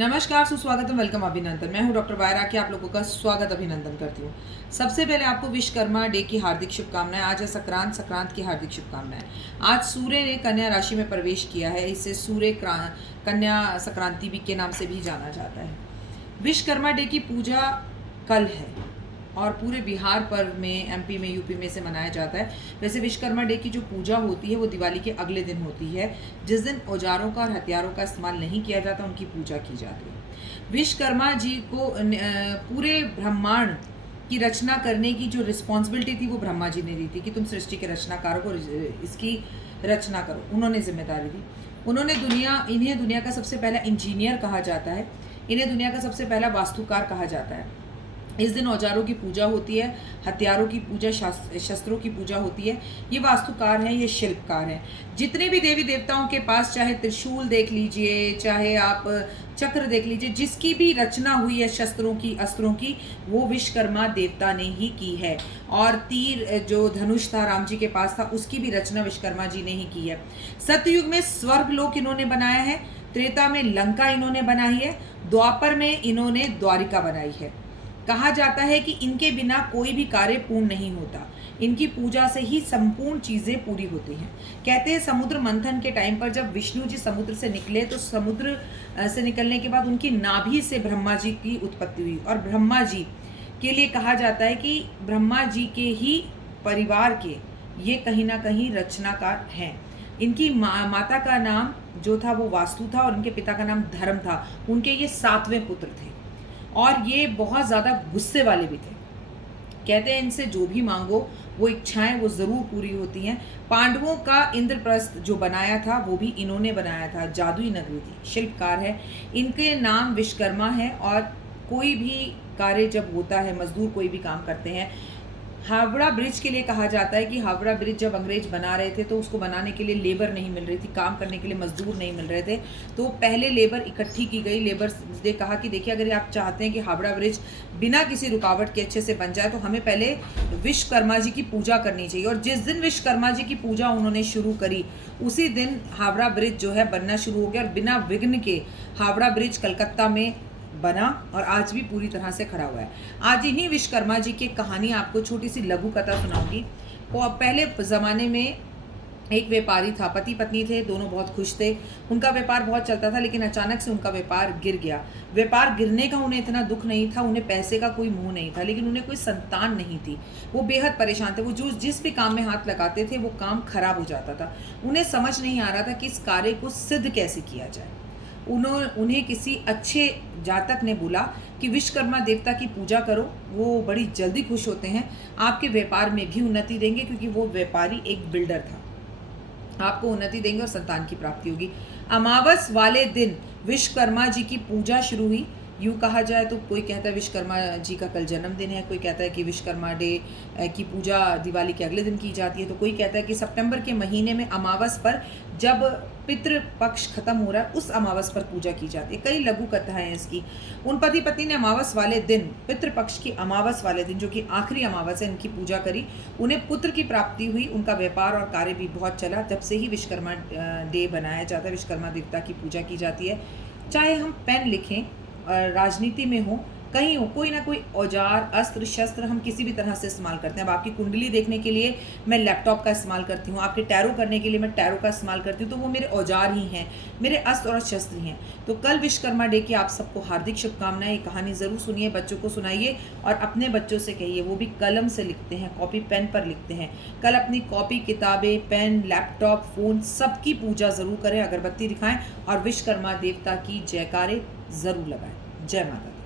नमस्कार, सुस्वागतम, वेलकम, अभिनंदन। मैं हूं डॉक्टर वायरा की आप लोगों का स्वागत अभिनंदन करती हूं। सबसे पहले आपको विश्वकर्मा डे की हार्दिक शुभकामनाएं। आज है संक्रांत की हार्दिक शुभकामनाएं। आज सूर्य ने कन्या राशि में प्रवेश किया है, इसे सूर्य कन्या संक्रांति भी के नाम से भी जाना जाता है। विश्वकर्मा डे की पूजा कल है और पूरे बिहार पर में, एमपी में, यूपी में से मनाया जाता है। वैसे विश्वकर्मा डे की जो पूजा होती है वो दिवाली के अगले दिन होती है, जिस दिन औजारों का और हथियारों का इस्तेमाल नहीं किया जाता, उनकी पूजा की जाती है। विश्वकर्मा जी को पूरे ब्रह्मांड की रचना करने की जो रिस्पॉन्सिबिलिटी थी वो ब्रह्मा जी ने दी थी कि तुम सृष्टि के रचनाकारों को इसकी रचना करो। उन्होंने जिम्मेदारी दी। इन्हें दुनिया का सबसे पहला इंजीनियर कहा जाता है। इन्हें दुनिया का सबसे पहला वास्तुकार कहा जाता है। इस दिन औजारों की पूजा होती है, हथियारों की पूजा, शस्त्रों की पूजा होती है। ये वास्तुकार हैं, ये शिल्पकार हैं। जितने भी देवी देवताओं के पास, चाहे त्रिशूल देख लीजिए, चाहे आप चक्र देख लीजिए, जिसकी भी रचना हुई है शस्त्रों की, अस्त्रों की, वो विश्वकर्मा देवता ने ही की है। और तीर जो धनुष था राम जी के पास था, उसकी भी रचना विश्वकर्मा जी ने ही की है। सतयुग में स्वर्गलोक इन्होंने बनाया है, त्रेता में लंका इन्होंने बनाई है, द्वापर में इन्होंने द्वारिका बनाई है। कहा जाता है कि इनके बिना कोई भी कार्य पूर्ण नहीं होता। इनकी पूजा से ही संपूर्ण चीजें पूरी होती हैं। कहते हैं समुद्र मंथन के टाइम पर जब विष्णु जी समुद्र से निकले तो समुद्र से निकलने के बाद उनकी नाभि से ब्रह्मा जी की उत्पत्ति हुई। और ब्रह्मा जी के लिए कहा जाता है कि ब्रह्मा जी के ही परिवार के ये कहीं ना कहीं रचनाकार हैं। इनकी माता का नाम जो था वो वास्तु था और इनके पिता का नाम धर्म था। उनके ये 7वें पुत्र थे और ये बहुत ज़्यादा गुस्से वाले भी थे। कहते हैं इनसे जो भी मांगो वो इच्छाएं वो ज़रूर पूरी होती हैं। पांडवों का इंद्रप्रस्थ जो बनाया था वो भी इन्होंने बनाया था। जादुई नगरी थी, शिल्पकार है। इनके नाम विश्वकर्मा है। और कोई भी कार्य जब होता है, मजदूर कोई भी काम करते हैं, हावड़ा ब्रिज के लिए कहा जाता है कि हावड़ा ब्रिज जब अंग्रेज बना रहे थे तो उसको बनाने के लिए लेबर नहीं मिल रही थी, काम करने के लिए मजदूर नहीं मिल रहे थे, तो पहले लेबर इकट्ठी की गई। लेबर ने कहा कि देखिए, अगर आप चाहते हैं कि हावड़ा ब्रिज बिना किसी रुकावट के अच्छे से बन जाए तो हमें पहले विश्वकर्मा जी की पूजा करनी चाहिए। और जिस दिन विश्वकर्मा जी की पूजा उन्होंने शुरू करी, उसी दिन हावड़ा ब्रिज जो है बनना शुरू हो गया और बिना विघ्न के हावड़ा ब्रिज कलकत्ता में बना और आज भी पूरी तरह से खड़ा हुआ है। आज इन्हीं विश्वकर्मा जी की कहानी आपको छोटी सी लघु कथा सुनाऊंगी। वो पहले ज़माने में एक व्यापारी था, पति पत्नी थे, दोनों बहुत खुश थे, उनका व्यापार बहुत चलता था, लेकिन अचानक से उनका व्यापार गिर गया। व्यापार गिरने का उन्हें इतना दुख नहीं था, उन्हें पैसे का कोई मुंह नहीं था, लेकिन उन्हें कोई संतान नहीं थी। वो बेहद परेशान थे। वो जिस भी काम में हाथ लगाते थे वो काम खराब हो जाता था। उन्हें समझ नहीं आ रहा था कि इस कार्य को सिद्ध कैसे किया जाए। उन्हें किसी अच्छे जातक ने बोला कि विश्वकर्मा देवता की पूजा करो, वो बड़ी जल्दी खुश होते हैं, आपके व्यापार में भी उन्नति देंगे, क्योंकि वो व्यापारी एक बिल्डर था। आपको उन्नति देंगे और संतान की प्राप्ति होगी। अमावस वाले दिन विश्वकर्मा जी की पूजा शुरू हुई। यूँ कहा जाए तो कोई कहता है विश्वकर्मा जी का कल जन्मदिन है, कोई कहता है कि विश्वकर्मा डे की पूजा दिवाली के अगले दिन की जाती है, तो कोई कहता है कि सितंबर के महीने में अमावस पर जब पितृ पक्ष खत्म हो रहा है उस अमावस पर पूजा की जाती है। कई लघु कथाएं हैं इसकी। उन पति पत्नी ने अमावस वाले दिन, पितृपक्ष की अमावस वाले दिन, जो कि आखिरी अमावस है, इनकी पूजा करी। उन्हें पुत्र की प्राप्ति हुई, उनका व्यापार और कार्य भी बहुत चला। तब से ही विश्वकर्मा डे बनाया जाता है, विश्वकर्मा देवता की पूजा की जाती है। चाहे हम पेन लिखें, राजनीति में हो, कहीं हो, कोई ना कोई औजार, अस्त्र, शस्त्र हम किसी भी तरह से इस्तेमाल करते हैं। अब आपकी कुंडली देखने के लिए मैं लैपटॉप का इस्तेमाल करती हूँ, आपके टैरो करने के लिए मैं टैरो का इस्तेमाल करती हूँ, तो वो मेरे औजार ही हैं, मेरे अस्त्र और शस्त्र ही हैं। तो कल विश्वकर्मा डे की आप सबको हार्दिक शुभकामनाएं। ये कहानी ज़रूर सुनिए, बच्चों को सुनाइए और अपने बच्चों से कहिए, वो भी कलम से लिखते हैं, कॉपी पेन पर लिखते हैं। कल अपनी कॉपी, किताबें, पेन, लैपटॉप, फ़ोन सबकी पूजा ज़रूर करें, अगरबत्ती दिखाएं और विश्वकर्मा देवता की जयकारे ज़रूर लगाएं। जय माता दी।